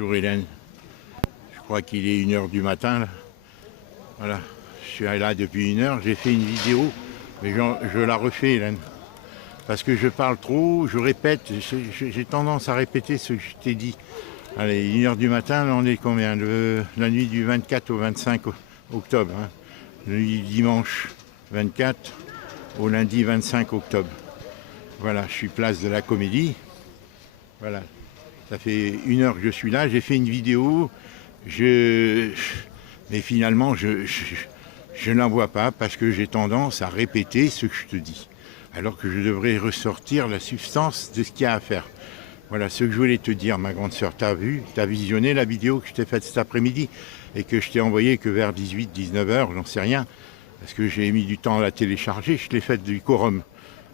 Bonjour Hélène, je crois qu'il est 1 h du matin là. Voilà, je suis là depuis 1 heure, j'ai fait une vidéo, mais je la refais Hélène. Parce que je parle trop, je répète, j'ai tendance à répéter ce que je t'ai dit. Allez, 1 h du matin, là on est combien? La nuit du 24 au 25 octobre. Hein. Le dimanche 24 au lundi 25 octobre. Voilà, je suis place de la Comédie. Voilà, ça fait 1 heure que je suis là, j'ai fait une vidéo, mais finalement je n'en vois pas parce que j'ai tendance à répéter ce que je te dis. Alors que je devrais ressortir la substance de ce qu'il y a à faire. Voilà ce que je voulais te dire, ma grande sœur. Tu as vu, tu as visionné la vidéo que je t'ai faite cet après-midi et que je t'ai envoyée que vers 18-19 h, j'en sais rien, parce que j'ai mis du temps à la télécharger, je l'ai faite du quorum.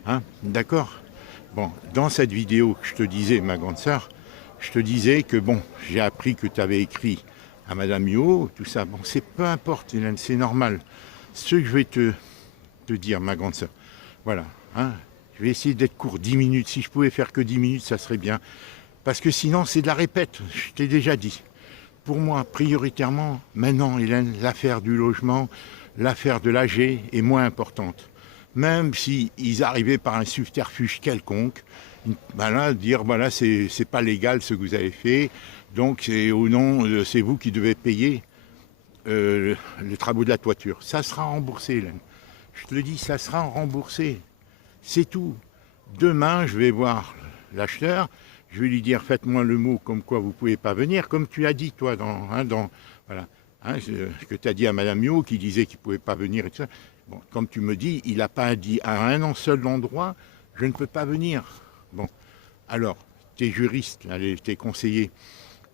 Hein, d'accord? Bon, dans cette vidéo que je te disais, ma grande sœur, je te disais que bon, j'ai appris que tu avais écrit à Madame Mio, tout ça. Bon, c'est peu importe, Hélène, c'est normal. Ce que je vais te dire, ma grande sœur, voilà. Hein, je vais essayer d'être court, 10 minutes. Si je pouvais faire que 10 minutes, ça serait bien. Parce que sinon, c'est de la répète. Je t'ai déjà dit. Pour moi, prioritairement, maintenant, Hélène, l'affaire du logement, l'affaire de l'AG est moins importante. Même s'ils arrivaient par un subterfuge quelconque, ben là, dire, voilà, c'est pas légal ce que vous avez fait, donc c'est au nom, c'est vous qui devez payer les travaux de la toiture. Ça sera remboursé, Hélène. Je te le dis, ça sera remboursé. C'est tout. Demain, je vais voir l'acheteur, je vais lui dire, faites-moi le mot comme quoi vous ne pouvez pas venir, comme tu as dit, toi, voilà, hein, ce que tu as dit à Madame Mio, qui disait qu'il ne pouvait pas venir, et tout ça. Bon, comme tu me dis, il n'a pas dit à un seul endroit, je ne peux pas venir. Bon, alors, tes juristes, tes conseillers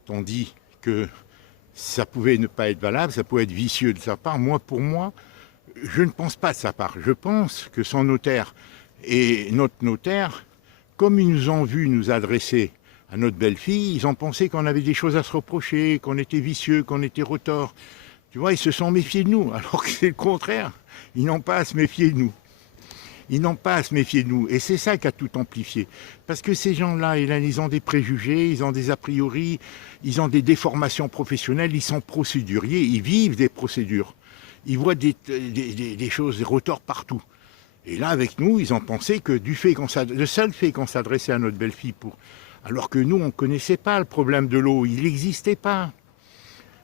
t'ont dit que ça pouvait ne pas être valable, ça pouvait être vicieux de sa part. Moi, pour moi, je ne pense pas de sa part. Je pense que son notaire et notre notaire, comme ils nous ont vu nous adresser à notre belle-fille, ils ont pensé qu'on avait des choses à se reprocher, qu'on était vicieux, qu'on était retors. Tu vois, ils se sont méfiés de nous, alors que c'est le contraire. Ils n'ont pas à se méfier de nous. Ils n'ont pas à se méfier de nous. Et c'est ça qui a tout amplifié. Parce que ces gens-là, ils ont des préjugés, ils ont des a priori, ils ont des déformations professionnelles, ils sont procéduriers, ils vivent des procédures. Ils voient des choses, des retors partout. Et là, avec nous, ils ont pensé que le seul fait qu'on s'adressait à notre belle-fille alors que nous, on ne connaissait pas le problème de l'eau, il n'existait pas.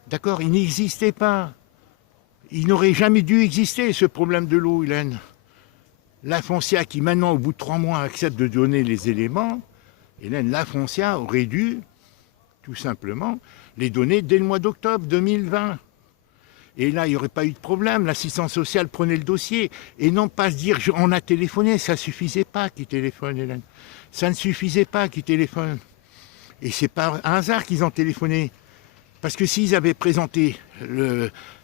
D'accord? Il n'existait pas. Il n'aurait jamais dû exister, ce problème de l'eau, Hélène. La Foncia, qui maintenant, au bout de 3 mois, accepte de donner les éléments, Hélène, la Foncia aurait dû, tout simplement, les donner dès le mois d'octobre 2020. Et là, il n'y aurait pas eu de problème. L'assistance sociale prenait le dossier. Et non pas se dire, on a téléphoné. Ça ne suffisait pas qu'ils téléphonent, Hélène. Ça ne suffisait pas qu'ils téléphonent. Et c'est pas un hasard qu'ils ont téléphoné. Parce que s'ils avaient présenté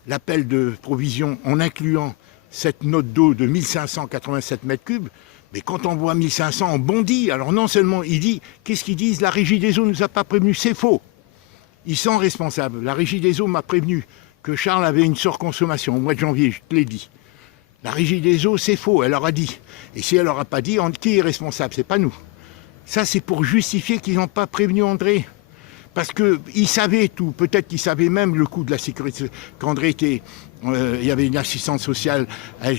l'appel de provision en incluant cette note d'eau de 1587 mètres cubes, mais quand on voit 1500, on bondit. Alors non seulement il dit, qu'est-ce qu'ils disent? La Régie des eaux ne nous a pas prévenus. C'est faux. Ils sont responsables. La Régie des eaux m'a prévenu que Charles avait une surconsommation au mois de janvier, je te l'ai dit. La Régie des eaux, c'est faux, elle leur a dit. Et si elle leur a pas dit, qui est responsable? C'est pas nous. Ça, c'est pour justifier qu'ils n'ont pas prévenu André. Parce qu'ils savaient tout, peut-être qu'ils savaient même le coût de la sécurité. Qu'André était, il y avait une assistante sociale,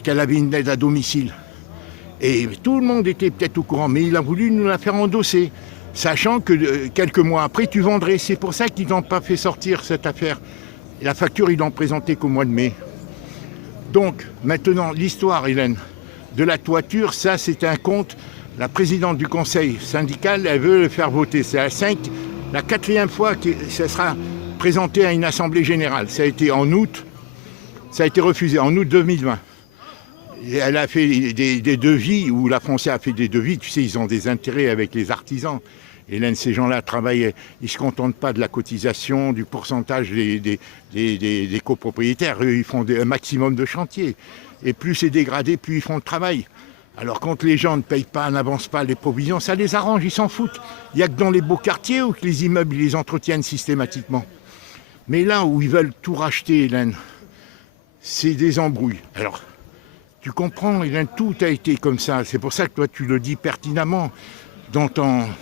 qu'elle avait une aide à domicile. Et tout le monde était peut-être au courant, mais il a voulu nous la faire endosser. Sachant que quelques mois après, tu vendrais. C'est pour ça qu'ils n'ont pas fait sortir cette affaire. La facture, ils l'ont présentée qu'au mois de mai. Donc, maintenant, l'histoire, Hélène, de la toiture, ça, c'est un compte. La présidente du conseil syndical, elle veut le faire voter. C'est la 4e fois que ça sera présenté à une assemblée générale. Ça a été en août, ça a été refusé en août 2020. Et elle a fait des devis, ou la Foncia a fait des devis. Tu sais, ils ont des intérêts avec les artisans. Hélène, ces gens-là travaillent, ils ne se contentent pas de la cotisation, du pourcentage des copropriétaires. Eux, ils font un maximum de chantiers. Et plus c'est dégradé, plus ils font le travail. Alors quand les gens ne payent pas, n'avancent pas les provisions, ça les arrange, ils s'en foutent. Il n'y a que dans les beaux quartiers où les immeubles ils les entretiennent systématiquement. Mais là où ils veulent tout racheter, Hélène, c'est des embrouilles. Alors, tu comprends, Hélène, tout a été comme ça. C'est pour ça que toi, tu le dis pertinemment.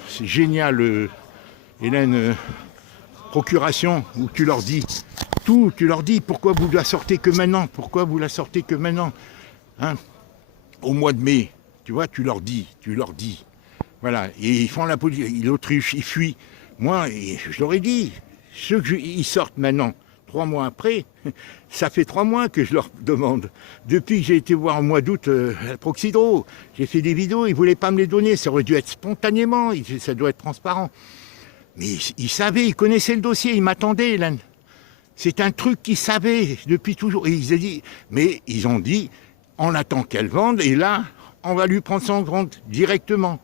C'est génial, Hélène, procuration où tu leur dis tout, tu leur dis pourquoi vous la sortez que maintenant, pourquoi vous la sortez que maintenant, hein, au mois de mai, tu vois, tu leur dis, voilà, et ils font la politique, l'autruche, ils fuient. Moi, je leur ai dit, ceux ils sortent maintenant, 3 mois après, ça fait 3 mois que je leur demande. Depuis que j'ai été voir au mois d'août à Proxydro, j'ai fait des vidéos, ils ne voulaient pas me les donner, ça aurait dû être spontanément, ça doit être transparent. Mais ils savaient, ils connaissaient le dossier, ils m'attendaient, Hélène. C'est un truc qu'ils savaient depuis toujours. Et ils ont dit, on attend qu'elle vende, et là, on va lui prendre son compte directement.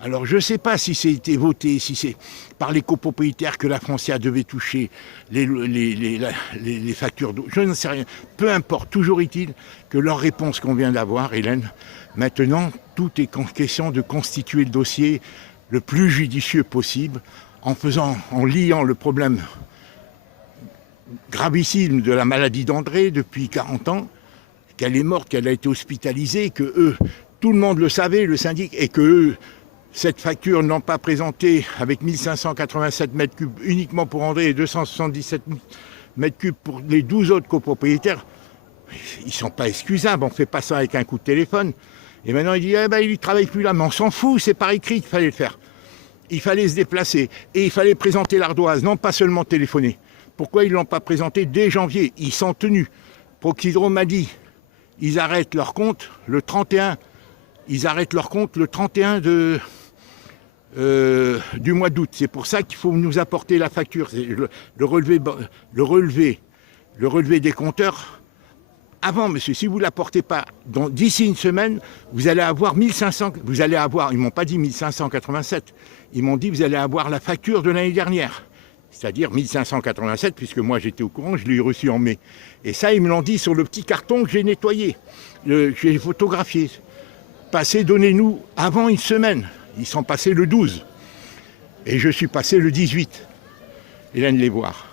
Alors je ne sais pas si c'est été voté, si c'est par les copropriétaires que la Foncia devait toucher les factures d'eau, je ne sais rien. Peu importe, toujours est-il que leur réponse qu'on vient d'avoir, Hélène, maintenant, tout est question de constituer le dossier le plus judicieux possible, en liant le problème gravissime de la maladie d'André depuis 40 ans, qu'elle est morte, qu'elle a été hospitalisée, que tout le monde le savait, le syndic, et que cette facture n'ont pas présenté avec 1587 mètres cubes uniquement pour André et 277 mètres cubes pour les 12 autres copropriétaires, ils ne sont pas excusables, on ne fait pas ça avec un coup de téléphone. Et maintenant il dit, il ne travaille plus là, mais on s'en fout, c'est par écrit qu'il fallait le faire. Il fallait se déplacer et il fallait présenter l'ardoise, non pas seulement téléphoner. Pourquoi ils ne l'ont pas présenté dès janvier? Ils sont tenus. Proxydro m'a dit, ils arrêtent leur compte le 31. Ils arrêtent leur compte le 31 du mois d'août. C'est pour ça qu'il faut nous apporter la facture. Le relevé des compteurs. Avant, monsieur, si vous ne l'apportez pas d'ici une semaine, vous allez avoir 1500. Ils ne m'ont pas dit 1587. Ils m'ont dit vous allez avoir la facture de l'année dernière. C'est-à-dire 1587, puisque moi j'étais au courant, je l'ai reçu en mai. Et ça, ils me l'ont dit sur le petit carton que j'ai nettoyé, j'ai photographié. Passez, donnez-nous avant une semaine. Ils sont passés le 12. Et je suis passé le 18. Hélène les voir.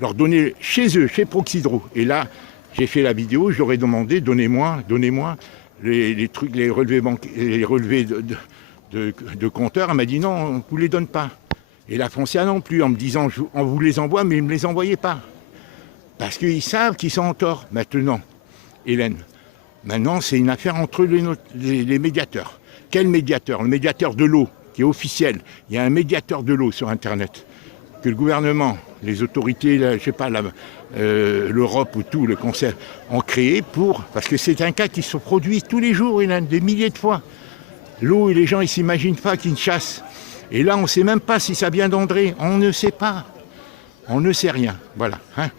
Leur donner chez eux, chez Proxydro. Et là, j'ai fait la vidéo, je leur ai demandé, donnez-moi les trucs, les relevés de compteurs. Elle m'a dit non, on ne vous les donne pas. Et la Foncia non plus, en me disant on vous les envoie, mais ils ne me les envoyaient pas. Parce qu'ils savent qu'ils sont en tort. Maintenant, Hélène, maintenant c'est une affaire entre les médiateurs. Quel médiateur? Le médiateur de l'eau, qui est officiel. Il y a un médiateur de l'eau sur Internet, que le gouvernement, les autorités, je sais pas, l'Europe ou tout, le Conseil, ont créé parce que c'est un cas qui se produit tous les jours, Hélène, des milliers de fois. L'eau, et les gens, ils ne s'imaginent pas qu'ils chassent. Et là, on ne sait même pas si ça vient d'André. On ne sait pas. On ne sait rien. Voilà. Hein.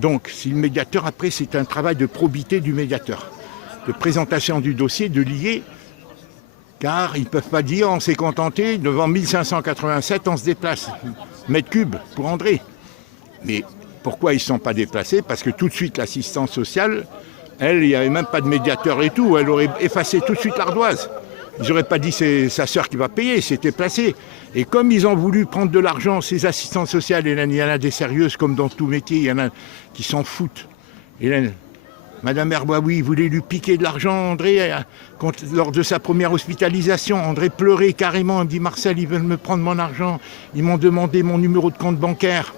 Donc, si le médiateur, après, c'est un travail de probité du médiateur, de présentation du dossier, de lier, car ils ne peuvent pas dire on s'est contenté, devant 1587, on se déplace. Mètres cubes pour André. Mais pourquoi ils ne sont pas déplacés? Parce que tout de suite, l'assistance sociale, elle, il n'y avait même pas de médiateur et tout. Elle aurait effacé tout de suite l'ardoise. Ils n'auraient pas dit c'est sa sœur qui va payer, c'était placé. Et comme ils ont voulu prendre de l'argent, ces assistantes sociales, Hélène, il y en a des sérieuses comme dans tout métier, il y en a qui s'en foutent. Hélène, Madame Herbois-Oui voulait lui piquer de l'argent, André, lors de sa première hospitalisation. André pleurait carrément, il me dit Marcel, ils veulent me prendre mon argent, ils m'ont demandé mon numéro de compte bancaire.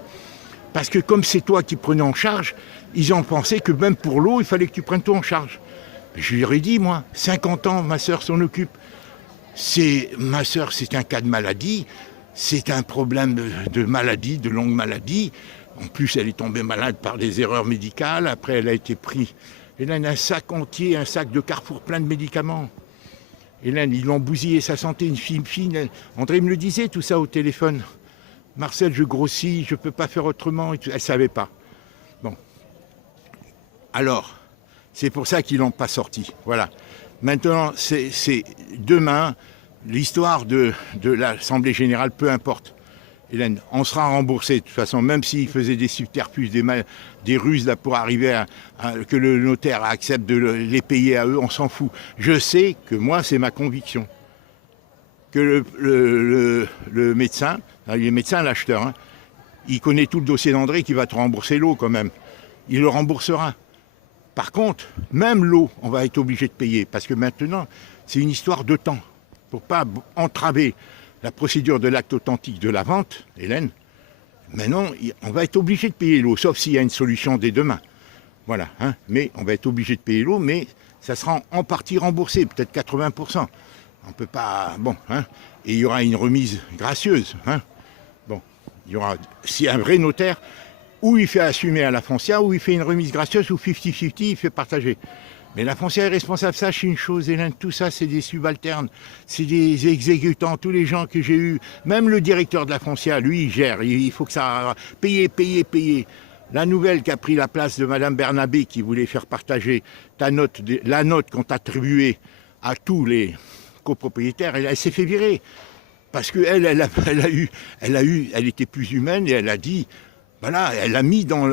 Parce que comme c'est toi qui prenais en charge, ils ont pensé que même pour l'eau, il fallait que tu prennes tout en charge. Je lui ai dit, moi, 50 ans, ma sœur s'en occupe. Ma sœur, c'est un cas de maladie, c'est un problème de maladie, de longue maladie. En plus, elle est tombée malade par des erreurs médicales. Après, elle a été prise. Hélène, un sac entier, un sac de Carrefour plein de médicaments. Hélène, ils l'ont bousillé sa santé, une fille. André me le disait, tout ça au téléphone. Marcel, je grossis, je ne peux pas faire autrement. Elle ne savait pas. Bon. Alors, c'est pour ça qu'ils ne l'ont pas sorti. Voilà. Maintenant, c'est demain, l'histoire de l'Assemblée Générale, peu importe. Hélène, on sera remboursé de toute façon, même s'ils faisaient des subterfuges, des ruses là, pour arriver que le notaire accepte de les payer à eux, on s'en fout. Je sais que moi, c'est ma conviction, que le médecin, il est médecin, l'acheteur, hein, il connaît tout le dossier d'André qui va te rembourser l'eau quand même. Il le remboursera. Par contre, même l'eau, on va être obligé de payer, parce que maintenant, c'est une histoire de temps. Pour ne pas entraver la procédure de l'acte authentique de la vente, Hélène, Maintenant, on va être obligé de payer l'eau, sauf s'il y a une solution dès demain. Voilà, hein. Mais on va être obligé de payer l'eau, mais ça sera en partie remboursé, peut-être 80%. On peut pas... Bon, hein. Et il y aura une remise gracieuse. Hein. Bon, il y aura... Si un vrai notaire, ou il fait assumer à la foncière, ou il fait une remise gracieuse, ou 50-50, il fait partager. Mais la foncière est responsable. Sache une chose, Hélène, tout ça, c'est des subalternes, c'est des exécutants, tous les gens que j'ai eus. Même le directeur de la foncière, lui, il gère. Il faut que ça... Payer. La nouvelle qui a pris la place de Madame Bernabé, qui voulait faire partager la note qu'on t'a attribuée à tous les copropriétaires, elle s'est fait virer. Parce qu'elle elle était plus humaine et elle a dit, voilà, elle a mis dans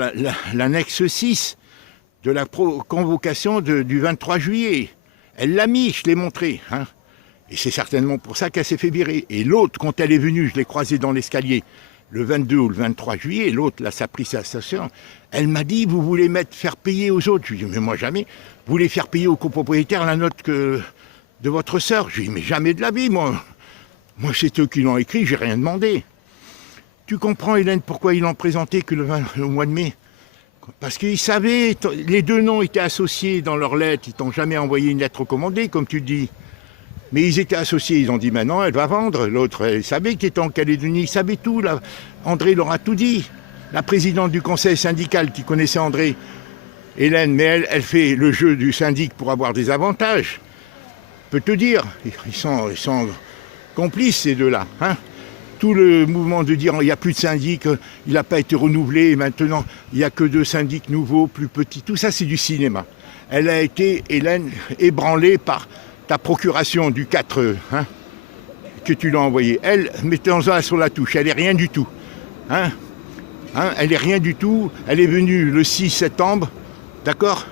l'annexe 6 de la convocation du 23 juillet. Elle l'a mis, je l'ai montré. Hein. Et c'est certainement pour ça qu'elle s'est fait virer. Et l'autre, quand elle est venue, je l'ai croisée dans l'escalier, le 22 ou le 23 juillet, l'autre, là, ça a pris sa station, elle m'a dit, vous voulez faire payer aux autres. Je lui ai dit, mais moi jamais. Vous voulez faire payer aux copropriétaires la note de votre sœur. Je lui ai dit, mais jamais de la vie, moi. Moi, c'est eux qui l'ont écrit, j'ai rien demandé. Tu comprends, Hélène, pourquoi ils l'ont présenté que le mois de mai? Parce qu'ils savaient, les deux noms étaient associés dans leur lettre, ils t'ont jamais envoyé une lettre recommandée, comme tu dis. Mais ils étaient associés, ils ont dit maintenant elle va vendre. L'autre, elle savait qu'il était en Calédonie, il savait tout. Là. André leur a tout dit. La présidente du conseil syndical qui connaissait André, Hélène, mais elle fait le jeu du syndic pour avoir des avantages. Je peux te dire, ils sont complices ces deux-là. Hein. Tout le mouvement de dire il n'y a plus de syndic, il n'a pas été renouvelé, et maintenant il n'y a que 2 syndics nouveaux, plus petits. Tout ça c'est du cinéma. Elle a été, Hélène, ébranlée par ta procuration du 4 hein, que tu l'as envoyée. Elle, mettons-la sur la touche, elle n'est rien du tout. Hein, elle n'est rien du tout. Elle est venue le 6 septembre, d'accord,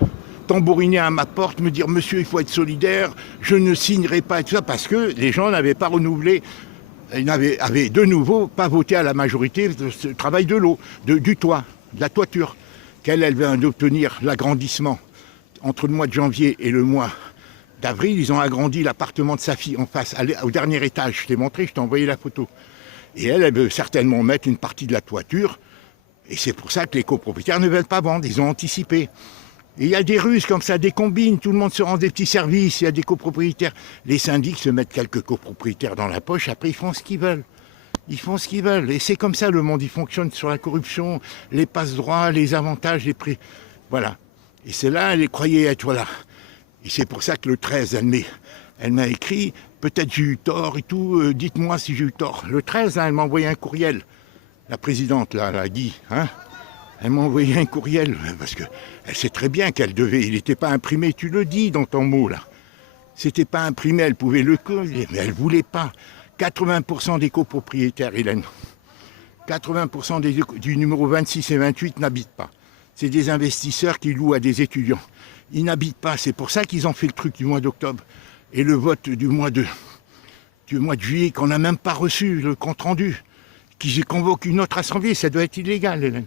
tambouriner à ma porte, me dire monsieur, il faut être solidaire, je ne signerai pas et tout ça, parce que les gens n'avaient pas renouvelé, ils avaient de nouveau pas voté à la majorité le travail de l'eau, du toit, de la toiture, qu'elle vient d'obtenir l'agrandissement entre le mois de janvier et le mois d'avril. Ils ont agrandi l'appartement de sa fille en face, au dernier étage. Je t'ai montré, je t'ai envoyé la photo. Et elle veut certainement mettre une partie de la toiture. Et c'est pour ça que les copropriétaires ne veulent pas vendre. Ils ont anticipé. Et il y a des ruses comme ça, des combines. Tout le monde se rend des petits services. Il y a des copropriétaires. Les syndics se mettent quelques copropriétaires dans la poche. Après, ils font ce qu'ils veulent. Ils font ce qu'ils veulent. Et c'est comme ça le monde. Il fonctionne sur la corruption, les passe-droits, les avantages, les prix. Voilà. Et c'est là, elle croyait être là. Et c'est pour ça que le 13, elle m'a écrit, peut-être j'ai eu tort et tout, dites-moi si j'ai eu tort. Le 13, hein, elle m'a envoyé un courriel. La présidente, là, la Guy, hein, elle m'a envoyé un courriel, parce qu'elle sait très bien qu'elle devait, il n'était pas imprimé, tu le dis dans ton mot, là. C'était pas imprimé, elle pouvait le coller, mais elle ne voulait pas. 80% des copropriétaires, Hélène, 80% du numéro 26 et 28 n'habitent pas. C'est des investisseurs qui louent à des étudiants. Ils n'habitent pas, c'est pour ça qu'ils ont fait le truc du mois d'octobre. Et le vote du mois de juillet, qu'on n'a même pas reçu, le compte-rendu, qui convoque une autre assemblée, ça doit être illégal, Hélène.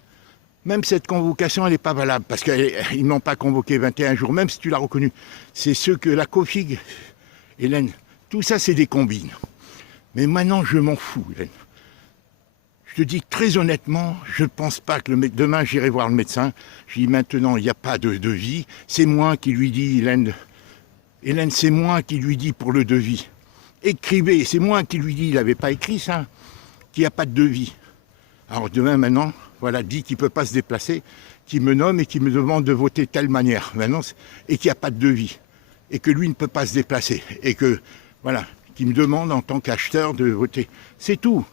Même cette convocation, elle n'est pas valable, parce qu'ils n'ont pas convoqué 21 jours, même si tu l'as reconnu. C'est ceux que la COFIG, Hélène, tout ça, c'est des combines. Mais maintenant, je m'en fous, Hélène. Je te dis très honnêtement, je ne pense pas que demain j'irai voir le médecin. Je dis maintenant, il n'y a pas de devis. C'est moi qui lui dis, Hélène, c'est moi qui lui dis pour le devis. Écrivez, c'est moi qui lui dis, il n'avait pas écrit ça, qu'il n'y a pas de devis. Alors demain, maintenant, voilà, dit qu'il ne peut pas se déplacer, qu'il me nomme et qu'il me demande de voter de telle manière. Maintenant, et qu'il n'y a pas de devis. Et que lui ne peut pas se déplacer. Et que, voilà, qu'il me demande en tant qu'acheteur de voter. C'est tout.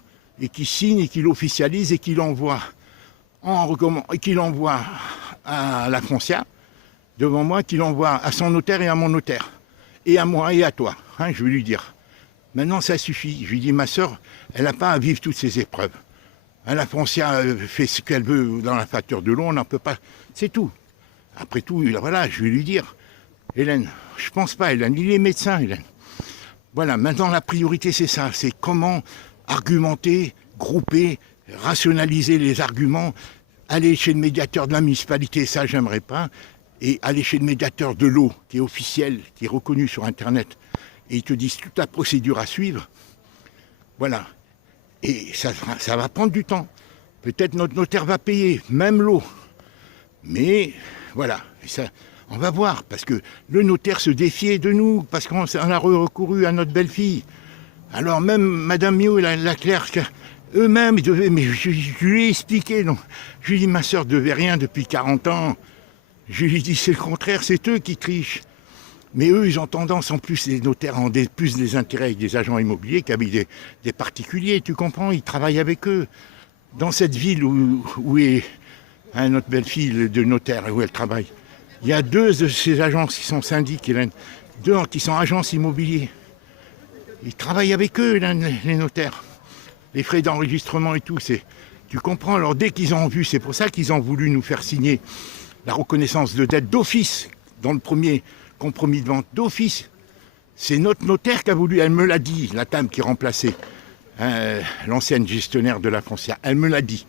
Et qui signe et qui l'officialise et qui l'envoie à la foncière, devant moi, qui l'envoie à son notaire et à mon notaire, et à moi et à toi, hein, je vais lui dire. Maintenant, ça suffit. Je lui dis, ma soeur, elle n'a pas à vivre toutes ces épreuves. Hein, la foncière fait ce qu'elle veut dans la facture de l'eau, on n'en peut pas. C'est tout. Après tout, voilà, je vais lui dire, Hélène, je pense pas, Hélène, il est médecin, Hélène. Voilà, maintenant la priorité c'est ça, c'est comment argumenter, grouper, rationaliser les arguments, aller chez le médiateur de la municipalité, ça j'aimerais pas, et aller chez le médiateur de l'eau, qui est officiel, qui est reconnu sur Internet, et ils te disent toute la procédure à suivre. Voilà. Et ça va prendre du temps. Peut-être notre notaire va payer, même l'eau. Mais voilà, ça, on va voir, parce que le notaire se défiait de nous, parce qu'on a recouru à notre belle-fille. Alors même Madame Mio et la clerc, eux-mêmes, ils devaient, mais je lui ai expliqué, non. Je lui ai dit, ma soeur ne devait rien depuis 40 ans. Je lui ai dit, c'est le contraire, c'est eux qui trichent. Mais eux, ils ont tendance, en plus, les notaires ont plus des intérêts avec des agents immobiliers qu'avec des particuliers, tu comprends? Ils travaillent avec eux. Dans cette ville où est notre belle-fille de notaire, où elle travaille, il y a 2 de ces agences qui sont syndics, Hélène, 2 qui sont agences immobiliers. Ils travaillent avec eux, les notaires. Les frais d'enregistrement et tout, tu comprends? Alors dès qu'ils ont vu, c'est pour ça qu'ils ont voulu nous faire signer la reconnaissance de dette d'office dans le premier compromis de vente d'office. C'est notre notaire qui a voulu, elle me l'a dit, la dame qui remplaçait l'ancienne gestionnaire de la foncière, elle me l'a dit.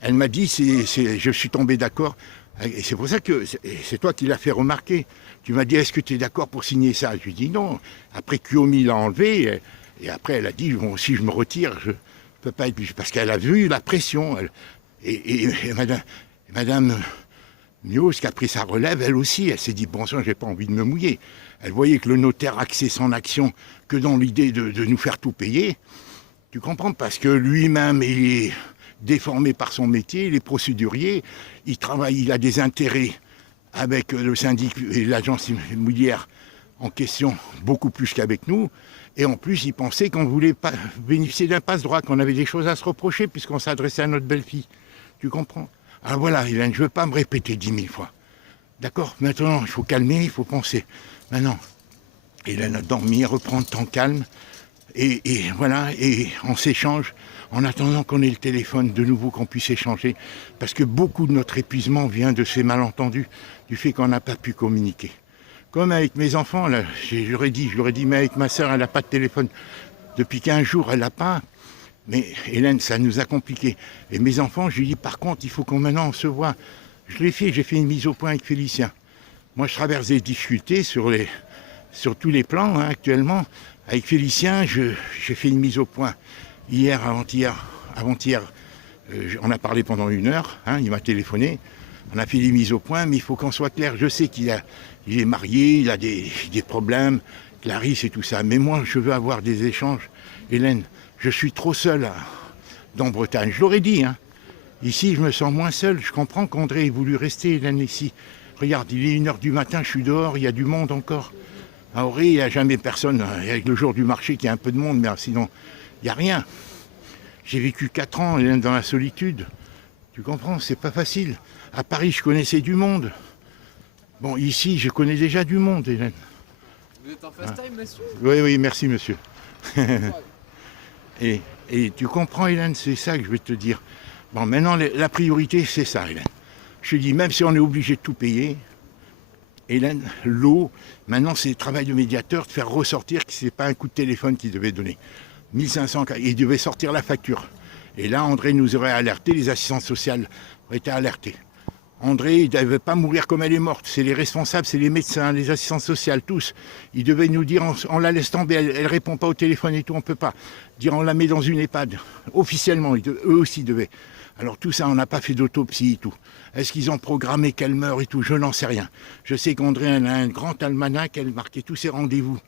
Elle m'a dit, je suis tombé d'accord, et c'est pour ça que c'est toi qui l'as fait remarquer. Tu m'as dit, est-ce que tu es d'accord pour signer ça? Je lui ai dit non. Après, Kuomi l'a enlevé, et après elle a dit, bon, si je me retire, je ne peux pas être... Parce qu'elle a vu la pression. Et Madame Mios, qui a pris sa relève, elle aussi, elle s'est dit, bon sang, j'ai pas envie de me mouiller. Elle voyait que le notaire axait son action que dans l'idée de nous faire tout payer. Tu comprends? Parce que lui-même, il est déformé par son métier, il est procédurier, il travaille, il a des intérêts avec le syndic et l'agence immobilière en question, beaucoup plus qu'avec nous. Et en plus, il pensait qu'on voulait pas bénéficier d'un passe-droit, qu'on avait des choses à se reprocher puisqu'on s'adressait à notre belle-fille. Tu comprends? Alors voilà, Hélène, je ne veux pas me répéter 10 000 fois. D'accord? Maintenant, il faut calmer, il faut penser. Maintenant, Hélène, dormir, reprendre ton calme. Et voilà, et on s'échange en attendant qu'on ait le téléphone de nouveau, qu'on puisse échanger. Parce que beaucoup de notre épuisement vient de ces malentendus, du fait qu'on n'a pas pu communiquer. Comme avec mes enfants, là, je leur ai dit, mais avec ma soeur, elle n'a pas de téléphone. Depuis 15 jours, elle n'a pas. Mais Hélène, ça nous a compliqué. Et mes enfants, je lui dis, par contre, il faut qu'on maintenant on se voit. Je l'ai fait, j'ai fait une mise au point avec Félicien. Moi, je traverse des difficultés sur tous les plans actuellement. Avec Félicien, j'ai fait une mise au point. Hier, avant-hier, on a parlé pendant 1 heure, il m'a téléphoné. On a fait des mises au point, mais il faut qu'on soit clair. Je sais qu'il est marié, il a des problèmes, Clarisse et tout ça. Mais moi, je veux avoir des échanges. Hélène, je suis trop seul dans Bretagne. Je l'aurais dit. Ici, je me sens moins seul. Je comprends qu'André ait voulu rester, Hélène, ici. Regarde, il est 1h du matin, je suis dehors, il y a du monde encore. À Auray, il n'y a jamais personne. Avec le jour du marché, qu'il y a un peu de monde, mais sinon, il n'y a rien. J'ai vécu 4 ans, Hélène, dans la solitude. Tu comprends, c'est pas facile. À Paris, je connaissais du monde. Bon, ici, je connais déjà du monde, Hélène. Vous êtes en FaceTime, monsieur? Oui, merci, monsieur. et tu comprends, Hélène, c'est ça que je vais te dire. Bon, maintenant, la priorité, c'est ça, Hélène. Je te dis, même si on est obligé de tout payer, Hélène, l'eau, maintenant, c'est le travail de médiateur de faire ressortir que ce n'est pas un coup de téléphone qu'il devait donner. 1500, il devait sortir la facture. Et là, André nous aurait alerté, les assistantes sociales auraient été alertées. André, il ne devait pas mourir comme elle est morte. C'est les responsables, c'est les médecins, les assistantes sociales, tous. Ils devaient nous dire, on la laisse tomber, elle ne répond pas au téléphone et tout, on ne peut pas. Dire, on la met dans une EHPAD. Officiellement, eux aussi devaient. Alors tout ça, on n'a pas fait d'autopsie et tout. Est-ce qu'ils ont programmé qu'elle meure et tout? Je n'en sais rien. Je sais qu'André a un grand almanach, elle marquait tous ses rendez-vous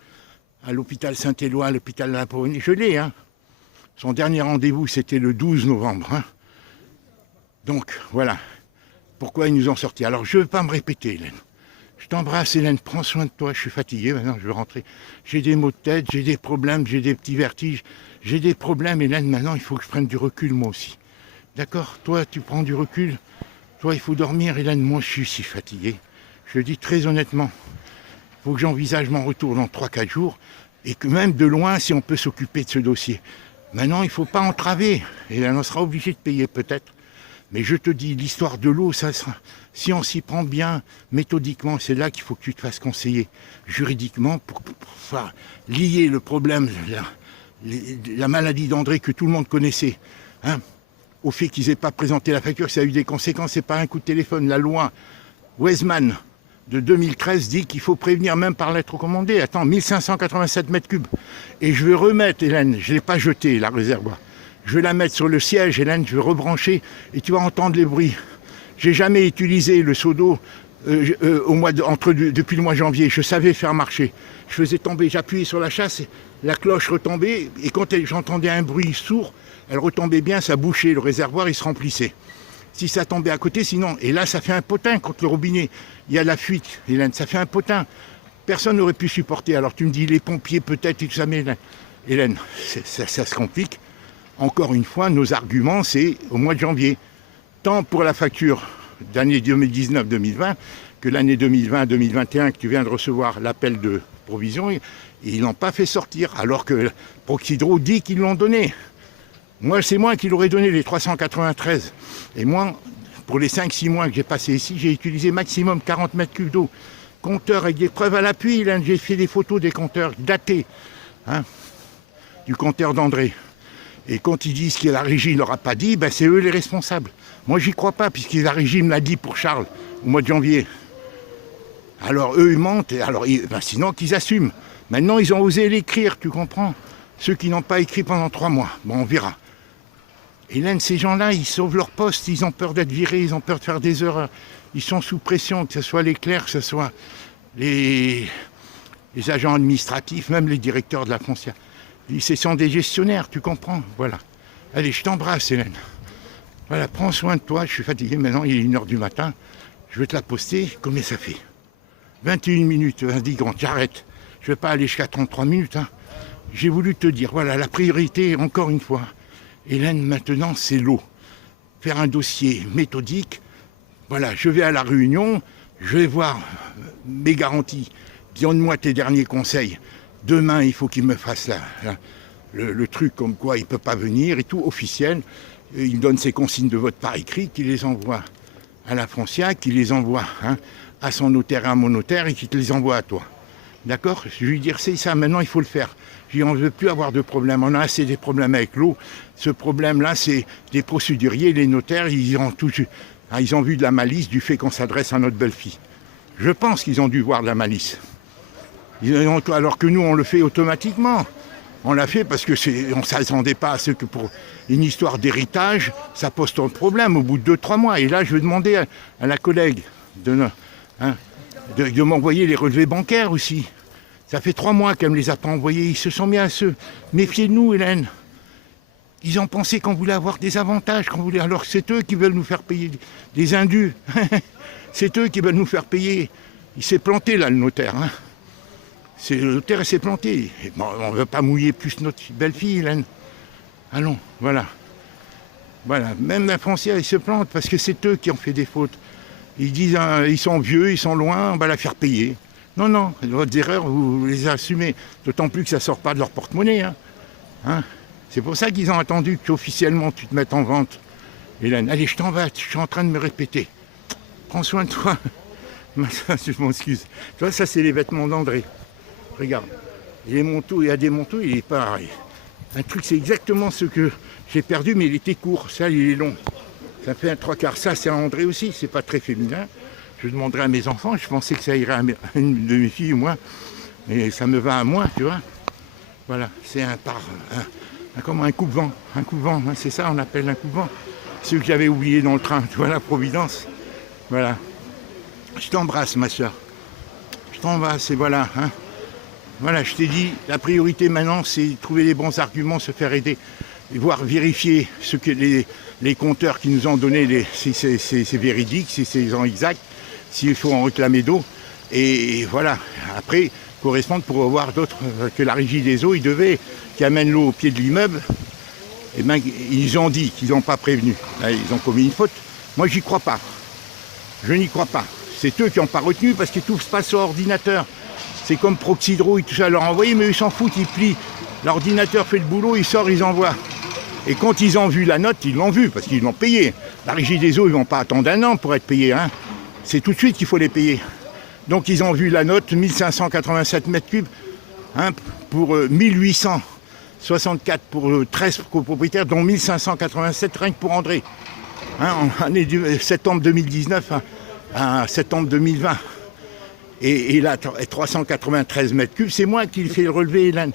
à l'hôpital Saint-Éloi, à l'hôpital de la Pologne. Je l'ai, Son dernier rendez-vous, c'était le 12 novembre. Donc, voilà. Pourquoi ils nous ont sortis. Alors, je ne veux pas me répéter, Hélène. Je t'embrasse, Hélène. Prends soin de toi. Je suis fatigué. Maintenant, je veux rentrer. J'ai des maux de tête, j'ai des problèmes, j'ai des petits vertiges. J'ai des problèmes, Hélène. Maintenant, il faut que je prenne du recul, moi aussi. D'accord? Toi, tu prends du recul. Toi, il faut dormir, Hélène. Moi, je suis si fatigué. Je le dis très honnêtement. Il faut que j'envisage mon retour dans 3-4 jours. Et que même de loin, si on peut s'occuper de ce dossier. Maintenant, il ne faut pas entraver. Hélène, on sera obligé de payer peut-être. Mais je te dis, l'histoire de l'eau, ça sera, si on s'y prend bien, méthodiquement, c'est là qu'il faut que tu te fasses conseiller juridiquement pour pouvoir lier le problème, la maladie d'André que tout le monde connaissait, au fait qu'ils n'aient pas présenté la facture, ça a eu des conséquences, c'est pas un coup de téléphone. La loi Weismann de 2013 dit qu'il faut prévenir même par lettre recommandée. Attends, 1587 mètres cubes. Et je vais remettre, Hélène, je ne l'ai pas jeté, la réservoir. Je vais la mettre sur le siège, Hélène, je vais rebrancher et tu vas entendre les bruits. J'ai jamais utilisé le seau d'eau depuis le mois de janvier. Je savais faire marcher. Je faisais tomber, j'appuyais sur la chasse, la cloche retombait et quand j'entendais un bruit sourd, elle retombait bien, ça bouchait, le réservoir il se remplissait. Si ça tombait à côté, sinon, et là ça fait un potin contre le robinet. Il y a la fuite, Hélène, ça fait un potin. Personne n'aurait pu supporter. Alors tu me dis les pompiers peut-être et tout ça, mais Hélène, ça se complique. Encore une fois, nos arguments, c'est au mois de janvier. Tant pour la facture d'année 2019-2020 que l'année 2020-2021 que tu viens de recevoir l'appel de provision, et ils n'ont pas fait sortir, alors que Proxydro dit qu'ils l'ont donné. Moi, c'est moi qui l'aurais donné, les 393. Et moi, pour les 5-6 mois que j'ai passé ici, j'ai utilisé maximum 40 mètres cubes d'eau. Compteur avec des preuves à l'appui, là, j'ai fait des photos des compteurs datés, hein, du compteur d'André. Et quand ils disent que la régie ne leur a pas dit, ben c'est eux les responsables. Moi, j'y crois pas, puisque la régie me l'a dit pour Charles, au mois de janvier. Alors, eux, ils mentent, et alors, sinon qu'ils assument. Maintenant, ils ont osé l'écrire, tu comprends? Ceux qui n'ont pas écrit pendant 3 mois. Bon, on verra. Hélène, ces gens-là, ils sauvent leur poste, ils ont peur d'être virés, ils ont peur de faire des erreurs. Ils sont sous pression, que ce soit les clercs, que ce soit les agents administratifs, même les directeurs de la foncière. Ce sont des gestionnaires, tu comprends? Voilà. Allez, je t'embrasse, Hélène. Voilà, prends soin de toi, je suis fatigué maintenant, il est 1h du matin. Je vais te la poster, combien ça fait? 21 minutes, indigante, j'arrête. Je ne vais pas aller jusqu'à 33 minutes. Hein. J'ai voulu te dire, voilà, la priorité, encore une fois. Hélène, maintenant, c'est l'eau. Faire un dossier méthodique. Voilà, je vais à la réunion, je vais voir mes garanties. Donne-moi tes derniers conseils. Demain, il faut qu'il me fasse le truc comme quoi il ne peut pas venir et tout, officiel. Il donne ses consignes de vote par écrit, qu'il les envoie à la foncière, qu'il les envoie à son notaire et à mon notaire et qu'il te les envoie à toi. D'accord? Je vais lui dire, c'est ça, maintenant il faut le faire. Je lui dis, on ne veut plus avoir de problème, on a assez des problèmes avec l'eau. Ce problème-là, c'est des procéduriers, les notaires, ils ont vu de la malice du fait qu'on s'adresse à notre belle-fille. Je pense qu'ils ont dû voir de la malice. Alors que nous, on le fait automatiquement. On l'a fait parce qu'on ne s'attendait pas à ce que pour une histoire d'héritage, ça pose trop de problèmes au bout de 2-3 mois. Et là, je vais demander à la collègue de m'envoyer les relevés bancaires aussi. Ça fait 3 mois qu'elle ne me les a pas envoyés. Ils se sont mis à se méfier de nous, Hélène. Ils ont pensé qu'on voulait avoir des avantages, alors c'est eux qui veulent nous faire payer des indus. C'est eux qui veulent nous faire payer. Il s'est planté là, le notaire. Hein. Le notaire s'est planté. Bon, on ne veut pas mouiller plus notre belle-fille, Hélène. Allons, voilà. Voilà, même la foncière, ils se plantent parce que c'est eux qui ont fait des fautes. Ils disent, ils sont vieux, ils sont loin, on va la faire payer. Non, non, votre erreur, vous les assumez. D'autant plus que ça ne sort pas de leur porte-monnaie. Hein. C'est pour ça qu'ils ont attendu qu'officiellement tu te mettes en vente. Hélène, allez, je t'en vais, je suis en train de me répéter. Prends soin de toi. Je m'excuse. Tu vois, ça, c'est les vêtements d'André. Regarde. Et les manteaux, il y a des manteaux, il est pareil. Un truc, c'est exactement ce que j'ai perdu, mais il était court. Ça, il est long. Ça fait un 3/4. Ça, c'est à André aussi, c'est pas très féminin. Je demanderai à mes enfants, je pensais que ça irait à une de mes filles ou moi. Mais ça me va à moi, tu vois. Voilà, c'est comme un coupe-vent. Un coupe-vent, hein, c'est ça, on appelle un coupe-vent. Ceux que j'avais oubliés dans le train, tu vois, la Providence. Voilà. Je t'embrasse, ma soeur. Je t'embrasse, et voilà. Hein. Voilà, je t'ai dit, la priorité maintenant, c'est trouver les bons arguments, se faire aider, et voir vérifier ce que les compteurs qui nous ont donné, si c'est véridique, si c'est exact, s'il faut en réclamer d'autres. Et voilà, après, correspondre pour avoir d'autres, que la régie des eaux, qui amène l'eau au pied de l'immeuble, et ben, ils ont dit qu'ils n'ont pas prévenu. Là, ils ont commis une faute. Moi, j'y crois pas. Je n'y crois pas. C'est eux qui n'ont pas retenu parce que tout se passe sur ordinateur. C'est comme Proxydro et tout ça leur a envoyé, mais ils s'en foutent, ils plient. L'ordinateur fait le boulot, il sort, ils envoient. Et quand ils ont vu la note, ils l'ont vu parce qu'ils l'ont payé. La régie des eaux, ils ne vont pas attendre 1 an pour être payés. Hein. C'est tout de suite qu'il faut les payer. Donc ils ont vu la note, 1587 mètres cubes, hein, pour 1864 pour 13 copropriétaires, dont 1587 rien que pour André. Hein, en année septembre 2019 à septembre 2020. Et là, 393 mètres cubes, c'est moi qui fais le relevé, Hélène.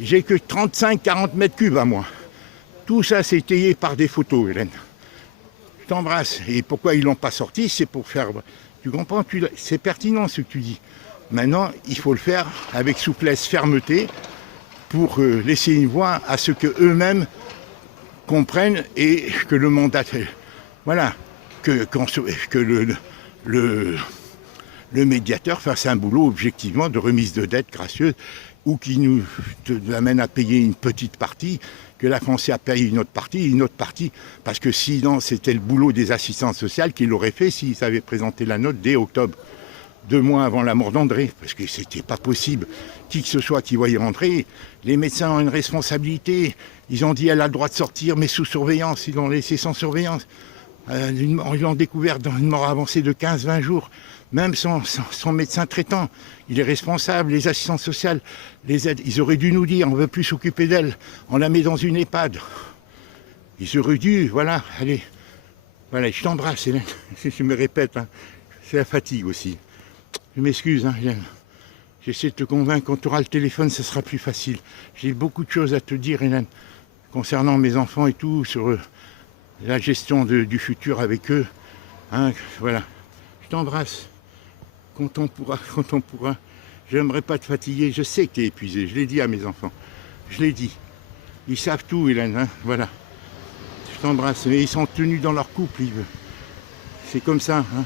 J'ai que 35-40 mètres cubes à moi. Tout ça, c'est étayé par des photos, Hélène. Je t'embrasse. Et pourquoi ils ne l'ont pas sorti? C'est pour faire... Tu comprends? C'est pertinent ce que tu dis. Maintenant, il faut le faire avec souplesse, fermeté, pour laisser une voix à ceux qu'eux-mêmes comprennent et que le mandat... Voilà. Que le médiateur fasse un boulot objectivement de remise de dette gracieuse ou qui nous amène à payer une petite partie, que la France a payé une autre partie, parce que sinon c'était le boulot des assistantes sociales qui l'auraient fait s'ils avaient présenté la note dès octobre, 2 mois avant la mort d'André, parce que c'était pas possible. Qui que ce soit qui voyait rentrer, les médecins ont une responsabilité, ils ont dit elle a le droit de sortir mais sous surveillance, ils l'ont laissé sans surveillance. Ils l'ont découvert dans une mort avancée de 15-20 jours. Même son médecin traitant, il est responsable, les assistantes sociales, les aides, ils auraient dû nous dire, on ne veut plus s'occuper d'elle, on la met dans une EHPAD. Ils auraient dû, voilà, allez, voilà, je t'embrasse, Hélène, je me répète, hein. C'est la fatigue aussi. Je m'excuse, hein, Hélène. J'essaie de te convaincre, quand tu auras le téléphone, ce sera plus facile. J'ai beaucoup de choses à te dire, Hélène, concernant mes enfants et tout, sur la gestion du futur avec eux. Hein, voilà, je t'embrasse. Quand on pourra. J'aimerais pas te fatiguer, je sais que tu es épuisé, je l'ai dit à mes enfants. Je l'ai dit. Ils savent tout, Hélène, hein, voilà. Je t'embrasse, mais ils sont tenus dans leur couple, c'est comme ça, hein.